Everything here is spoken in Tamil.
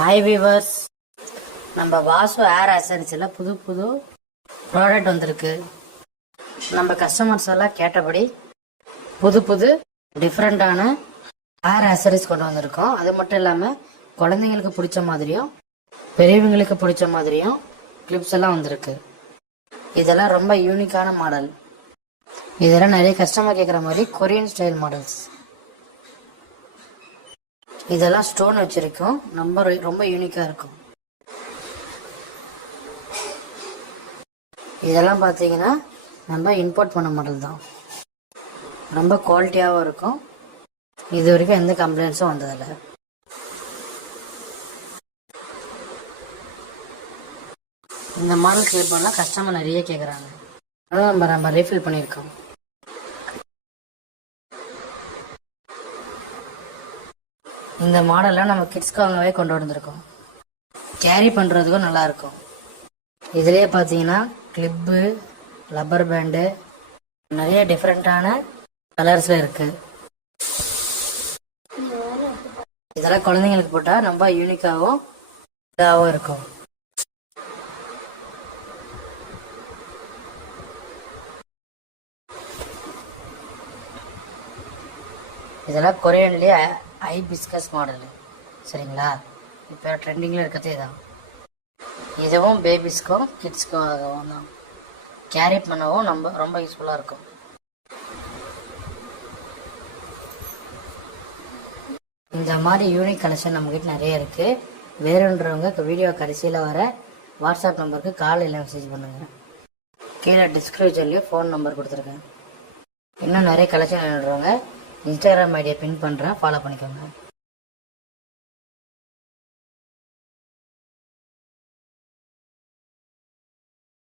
ஹாய் வீவர்ஸ், நம்ம வாசு ஏர் அசன்ஸில் புது புது ப்ராடக்ட் வந்திருக்கு. நம்ம கஸ்டமர்ஸ் எல்லாம் கேட்டபடி புது புது டிஃப்ரெண்ட்டான ஏர் அசரிஸ் கொண்டு வந்திருக்கோம். அது மட்டும் இல்லாமல் குழந்தைங்களுக்கு பிடிச்ச மாதிரியும் பெரியவங்களுக்கு பிடிச்ச மாதிரியும் கிளிப்ஸ் எல்லாம் வந்திருக்கு. இதெல்லாம் ரொம்ப யூனிக்கான மாடல். இதெல்லாம் நிறைய கஸ்டமர் கேட்குற மாதிரி கொரியன் ஸ்டைல் மாடல்ஸ். இதெல்லாம் ஸ்டோன் வச்சிருக்கோம். ரொம்ப யூனிக்கா இருக்கும். இதெல்லாம் பார்த்தீங்கன்னா நம்ம இம்போர்ட் பண்ண மாடல் தான். ரொம்ப குவாலிட்டியாகவும் இருக்கும். இது வரைக்கும் எந்த கம்ப்ளைண்ட்ஸும் வந்ததில்லை. இந்த மாடல் கிளிப் பண்ணால் கஸ்டமர் நிறைய கேட்குறாங்க. அதனால் நம்ம ரீஃபில் பண்ணியிருக்கோம். இந்த மாடலில் நம்ம கிட்ஸ்க்காகவே கொண்டு வந்திருக்கோம். கேரி பண்ணுறதுக்கும் நல்லாயிருக்கும். இதுலேயே பார்த்தீங்கன்னா கிளிப்பு, ரப்பர் பேண்டு, நிறைய டிஃப்ரெண்ட்டான கலர்ஸில் இருக்குது. இதெல்லாம் குழந்தைங்களுக்கு போட்டால் ரொம்ப யூனிக்காகவும் இதாகவும் இருக்கும். இதெல்லாம் கொரியன்லேயே ஐபிஸ்கஸ் மாடலு. சரிங்களா, இப்போ ட்ரெண்டிங்கில் இருக்கிறதே தான். இதுவும் பேபிஸ்க்கும் கிட்ஸ்க்கும் தான். கேரி பண்ணவும் ரொம்ப யூஸ்ஃபுல்லாக இருக்கும். இந்த மாதிரி யூனிக் கலெக்ஷன் நம்மக்கிட்ட நிறைய இருக்குது. வேறுன்றவங்க வீடியோ கடைசியில் வர வாட்ஸ்அப் நம்பருக்கு கால் இல்லை மெசேஜ் பண்ணுங்கள். கீழே டிஸ்கிரிப்ஷன்லேயும் ஃபோன் நம்பர் கொடுத்துருக்கேன். இன்னும் நிறைய கலெக்ஷன் வேணுன்றவங்க இன்ஸ்டாகிராம் ஐடியா பின் பண்ணுறேன், ஃபாலோ பண்ணிக்கோங்க.